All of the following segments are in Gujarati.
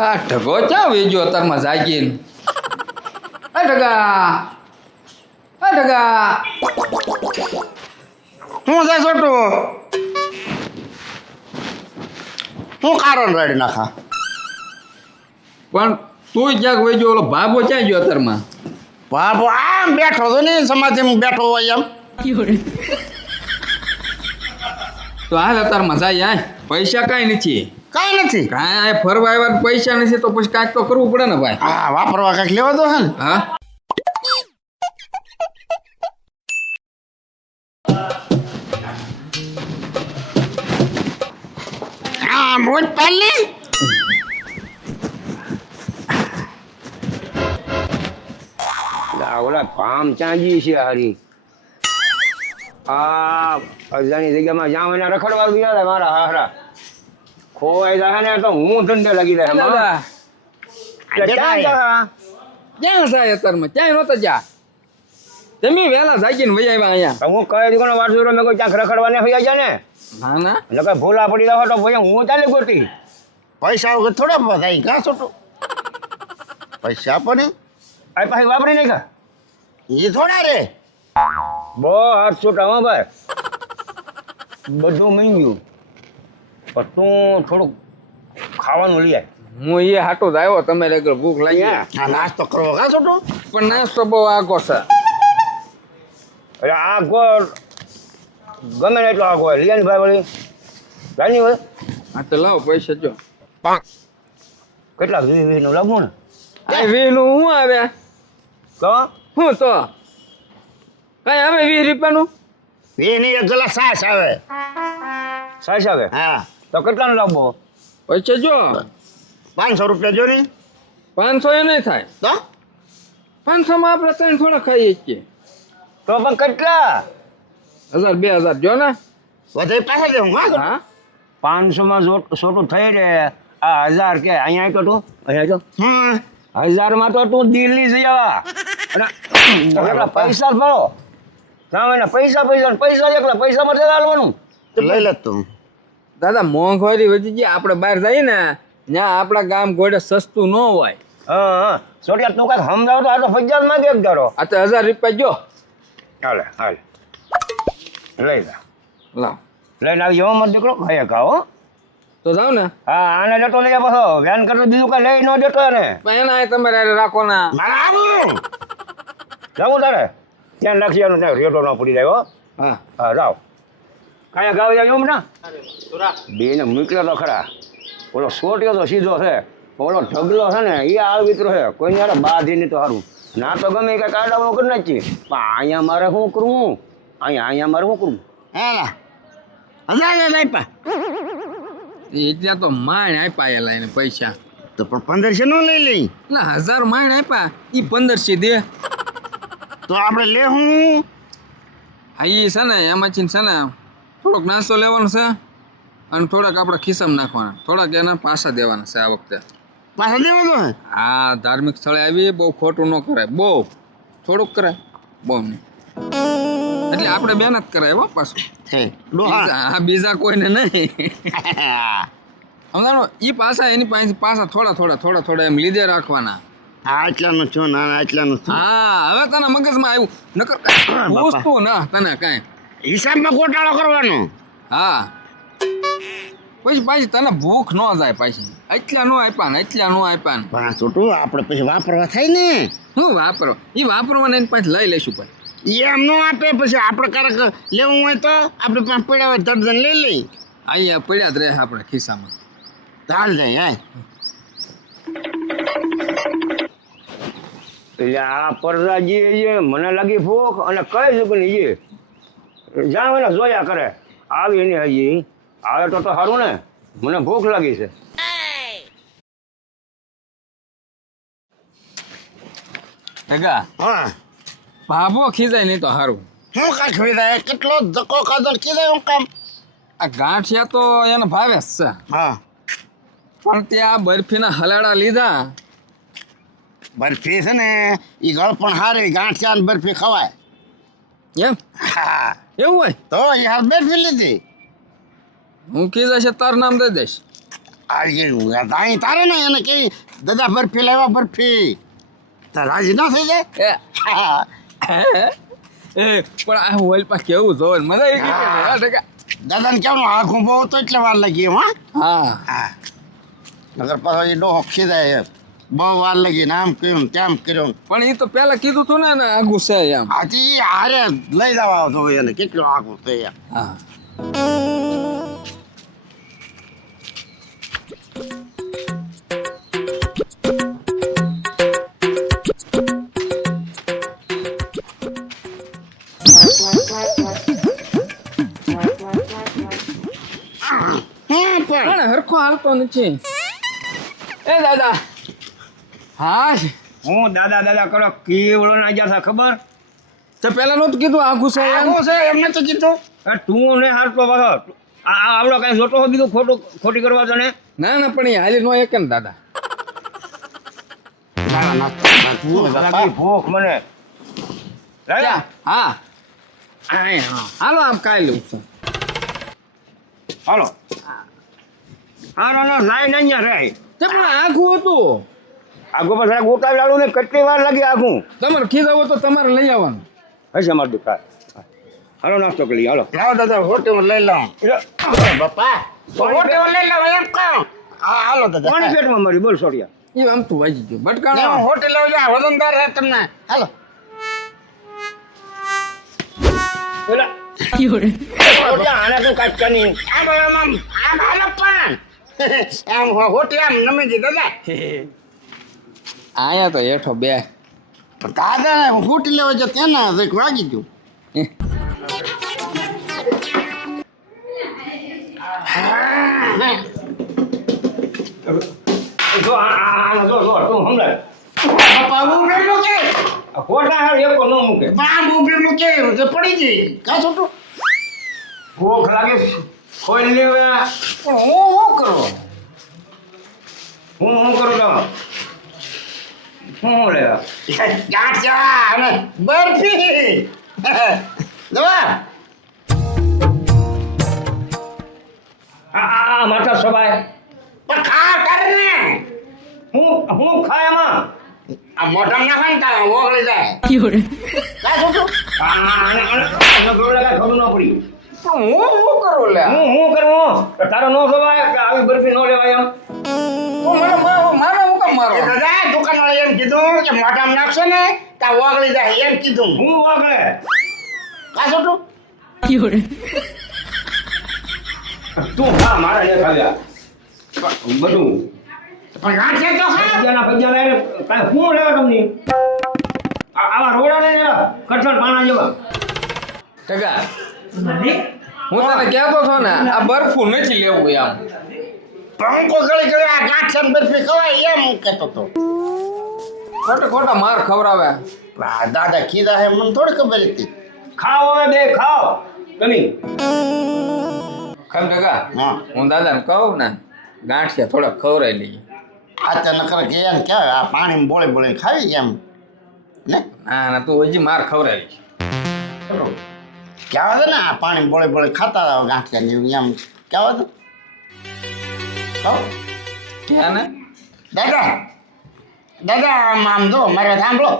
આ ઢગો ક્યાં વેજો અત્યારમાં જાગીને આ ઢગા હું જાય છોટું હું કારણ રાડી નાખા પણ તું ક્યાંક વેજો ઓલો ભાભો ક્યાં ગયો અત્યારમાં બાપુ આમ બેઠો તો ને સમાધિમાં બેઠો હોય એમ તો હાલ અત્યારમાં જાય આ પૈસા કાંઈ નથી કાંઈ નથી કાંઈ આ ફરવા આવ્યા પૈસા નથી તો પછી કાંઈક તો કરવું પડે ને ભાઈ હા વાપરવા કાંઈક લેવા દો હે ને હા હા મોજ પાલી ઓલા પામ ચાંજી છે હારી આ અજાની જગ્યામાં જ્યાં મને રખડવા ગયા મારા હારા ખોવાઈ જાય ને તો હું ધંધે લાગી જાય દાદા ક્યાં જા ક્યાં જાય અત્યારમાં ક્યાંય નહોતા જા તમે વહેલા જાગીને વહી આવ્યા અહીંયા હું કઈ દીકરો વાટતો મેં કોઈ ક્યાંક રખડવા ને હોય જાય ને ના ના એટલે કઈ ભૂલા પડી જાવ તો ભાઈ હું ચાલે ગોતી પૈસા વગર થોડા બધા કાં છોટું પૈસા આપો ને આ પાછી વાપરી નહીં કા એ થોડા રે બહુ હાથ છૂટા હો ભાઈ બધું માંગ્યું પણ તું થોડુંક ખાવાનું લઈ આય હું એ હાટો જ આવ્યો તમે રેગર ભૂખ લાગી આ નાસ્તો કરવો કાં છોટું પણ નાસ્તો બહુ આગો છે એટલે આ ગોળ ગમે ને એટલો આ ગોળ લિયાની ભાઈ વળી જાની વળી હા તો લાવો પૈસા જો કેટલા 20 નું લાગવું ને આ 20 નું હું આવ્યા તો હું તો કઈ આવે 20 રૂપિયાનું એની એક ગલા સાસ આવે સાઈસ આવે હા તો કેટલાનું લાવવો પૈસા જો 500 રૂપિયા જો ને 500 એ નહીં થાય તો 500 માં આપણે ત્રણ થોડા ખાઈએ છીએ તો પણ કેટલા 1000 2000 જો ને વધે પાછા દેવું હા હા 500 માં સોટું થઈ રે આ 1000 કે અહીંયા તો તું અહીંયા તો હા 1000 માં તો તું દિલ્હી જઈ આવા અને એટલા પૈસા ભરો સામે પૈસા એકલા પૈસા માટે હાલવાનું તો લઈ લે તું દાદા મોંઘવારી વધી ગઈ આપણે બહાર જઈએ ને ત્યાં આપણા ગામ ગોળે સસ્તું ન હોય હા સોટિયા તું કાંઈક સમજાવ તો આ તો ફજ્જાત માં એક ધારો આ તો 1000 રૂપિયા જો હાલે લઈ જા લાવ લઈને આવી જવા મત દીકરો ખાય ખાઓ તો જાવ ને હા આને લેતો લઈ જા પાછો વ્યાન કરતો બીજું કાંઈ લઈ ન દેતો એને પણ એના તમારે હારે રાખો ના મારા આવું જાવું તારે ત્યાં નાખી આનું ત્યાં રેટો ન પડી જાય હો હા હા જાઓ કાંઈ ગાવ જાય એમ ના બેને મૂક્યો તો ખરા ઓલો સોટ્યો તો સીધો છે ઓલો ઢગલો છે ને એ આળવિત્રો છે કોઈ યાર બાધી નહીં તો સારું ના તો ગમે કાંઈ કાઢવાનું કરી નાખીએ પણ અહીંયા મારે શું કરવું અહીંયા મારે શું કરવું હેલા હજાર આપ્યા એટલા તો માણ આપ્યા એલા એને પૈસા તો પણ 1500 નો લઈ લઈ એટલે 1000 માણ આપ્યા ઈ 1500 દે તો આપણે લે હું હા ઈ છે ને એમાંથી છે ને થોડોક નાસ્તો લેવાનો છે અને થોડાક આપણે ખિસ્સામાં નાખવાના થોડાક એના પાછા દેવાના છે આ વખતે પાછા દેવા તો આ ધાર્મિક સ્થળે આવી બહુ ખોટું ન કરાય બહુ થોડુંક કરાય બહુ નહીં એટલે આપણે બેન જ કરાય હો પાછું છે ડોહા બીજા કોઈને નહીં સમજાણો એ પાછા એની પાછા થોડા એમ લીધે રાખવાના આટલાનું છું ના આટલાનું છું હા હવે તને મગજમાં આવ્યું નકર પૂછતું ના તને કાંઈ હિસાબમાં ગોટાળો કરવાનો હા પછી તને ભૂખ ન જાય પાછી એટલા નો આપ્યા ને પણ આ છોટું આપણે પછી વાપરવા થાય ને શું વાપરો એ વાપરવાને એની પાસે લઈ લઈશું ભાઈ એમ નો આપે પછી આપણે ક્યારેક લેવું હોય તો આપણે પાસે પડ્યા હોય દર્જન લઈ લઈ અહીંયા પડ્યા જ રહે આપણે ખિસ્સામાં ચાલ જાય હે એટલે આ પરદાજી છે મને લાગી ભૂખ અને કઈ જુગની છે જાણ એને જોયા કરે આવી ને હજી આવે તો સારું ને મને ભૂખ લાગી છે હા ભાભો ખીજાય નહીં તો સારું હું કાંઈ ખરીદાય કેટલો ધક્કો ખાધો કીધા હું કામ આ ગાંઠિયા તો એને ભાવે જ છે હા પણ ત્યાં બરફીના હલાડા લીધા બરફી છે ને એ ગળ પણ હારી ગાંઠિયા ને બરફી ખવાય એમ હા એવું હોય તો એ હાલ બરફી લીધી હું ખીજાશે તાર નામ દઈ દઈશ અહીં તારે ને એને કે દાદા બરફી લાવ્યા બરફી તો રાજી ના થઈ જાય એ પણ આ મોબાઈલ પાસે કેવું જોવે મજા આવી ગઈ કે નહીં? હા, ટકા. દાદાને કેવું આખું બહુ તો એટલે વાર લાગી એમ હા હા નગર પાછો એ ડોહો ખીજાય બહુ વાર લાગી ને આમ કર્યું ને તેમ કર્યું પણ એ તો પેલા કીધું તું ને આગું છે એમ. હાજી હારે લઈ જવા તો એને કેટલું આખું છે એમ હા હા પણ પણ હરખો હાલતો નથી. એ દાદા હા હું દાદા દાદા કરો કેવડો ના ગયા હતા ખબર? તો પેલા નહોતું કીધું આગું છે એમ. આખું છે એમને તો કીધું તું ને હારતો પાછો આ આવડો કઈ જોતો હો બીજું ખોટી કરવા તને? ના ના પણ એ હાલી નો એક ને દાદા. મારા નાસ્તો લાગી ભૂખ મને. ક્યાં? હા આય, હા. હાલો આમ કાંઈ લઉં છું. હાલો હારો નો લાઈ નહીં રહે તે પણ આઘું હતું. આગો પાછળ ગોટાવી લાડું ને કેટલી વાર લાગી આગું તમારે ખીજાવો તો તમારે લઈ આવવાનું. હશે અમારી દુકાન. હાલો નાસ્તો કરી હાલો. લાવો દાદા હોટેલ લઈ લઉં બાપા હોટેલ લઈ લઉં એમ કહું હા હાલો દાદા કોની પેટમાં મારી બોલ સોડિયા? એ આમ તો વાજી ગયું ને બટકાણો. હોટેલ જા વજનદાર હે તમને હાલો આને તું કાચકા નહીં. આમ હાલો પણ આમ હોટેલ આમ નમી દી દાદા આયા તો હેઠો બે. પણ દાદા હોટેલ લેવા જો તેના વાગી ગયું જો આનો જો તું સમજાય બાપા ઉભી મૂકે આ ખોટા હાર એકો ન મૂકે. બાપ ઉભી મૂકે તો પડી ગઈ કા છોટું ભૂખ લાગે ખોઈ લેવા. પણ હું શું કરો હું કરું તો હું લેવા ગાંઠિયા અને બરફી દવા આ માથા સવાય પણ ખા કર ને હું ખાય એમાં આ મોઢા ના ખાનતા ઓગળી જાય કા છોટું આને ખબર ન પડી. પણ હું શું કરું લે? હું કરું તો તારો નો સવાય કે આવી બરફી નો લેવાય એમ. મારો હું કામ મારો? એ દાદા દુકાન વાળા એમ કીધું કે મોઢામાં નાખશો ને તા ઓગળી જાય એમ કીધું હું વાગલે કા છોટું તું ખા મારા ને ખાવ્યા બધું પણ ગાંઠિયા તો ખા પૈસા લઈને કાંઈ શું લેવા તમને આવા રોડા ને કઠણ પાણા જેવા. ટકા હું તને કહેતો છો ને આ બરફું નથી લેવું એમ. પંખો ગળી ગળી આ ગાંઠિયા બરફી ખવાય એમ કહેતો તો ખોટા માર ખવડાવે. આ દાદા કીધા હે મને થોડી ખબર હતી ખાઓ હવે બે ખાઓ તમે. ખમ ટકા હા હું દાદાને કહું ને ગાંઠિયા થોડા ખવડાવી લઈએ. આ તો નકર ગયા ને ક્યાં આ પાણી બોળે બોળે ખાવી એમ ને ના ના તું હજી માર ખવડાવીશ. કહેવા દે ને આ પાણી બોળે બોળે ખાતા રહો ગાંઠિયા ને એવું એમ કહેવા દે કહો ક્યાં ને દાદા દાદા આમ જો મારે સાંભળો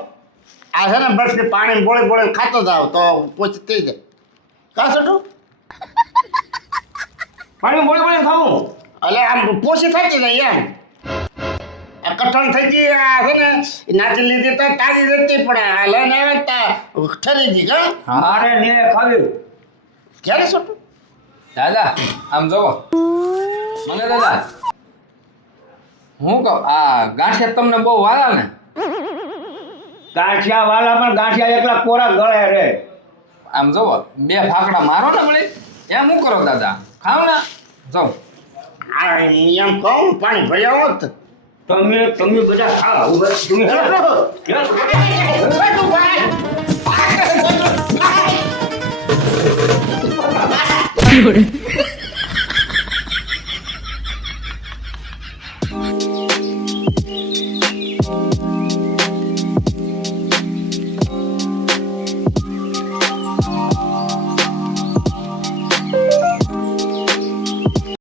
આ છે ને બરફી પાણી બોળે બોળે ખાતો જાવ તો પોચી થઈ જાય કા છોટું પાણી બોલી બોલી ખાવું એટલે આમ પોચી થતી જાય એમ આ કઠણ થઈ ગઈ આ છે ને નાચી લીધી તો તાજી રહેતી પણ આ લઈને આવે તા ઠરી ગઈ કા મારે ને ખાવ્યું ક્યારે છોટું દાદા આમ જોવો મને દાદા હું કહું આ ગાંઠિયા તમને બહુ વાલા ને? ગાંઠિયા વાલા પણ ગાંઠિયા એકલા કોરા ગળે રે. આમ જોવો બે ફાકડા મારો ને વળી એમ શું કરો દાદા? ખાવ ને જો આ એમ કહું પાણી ભર્યા હોત તમે બધા ખા તમે You're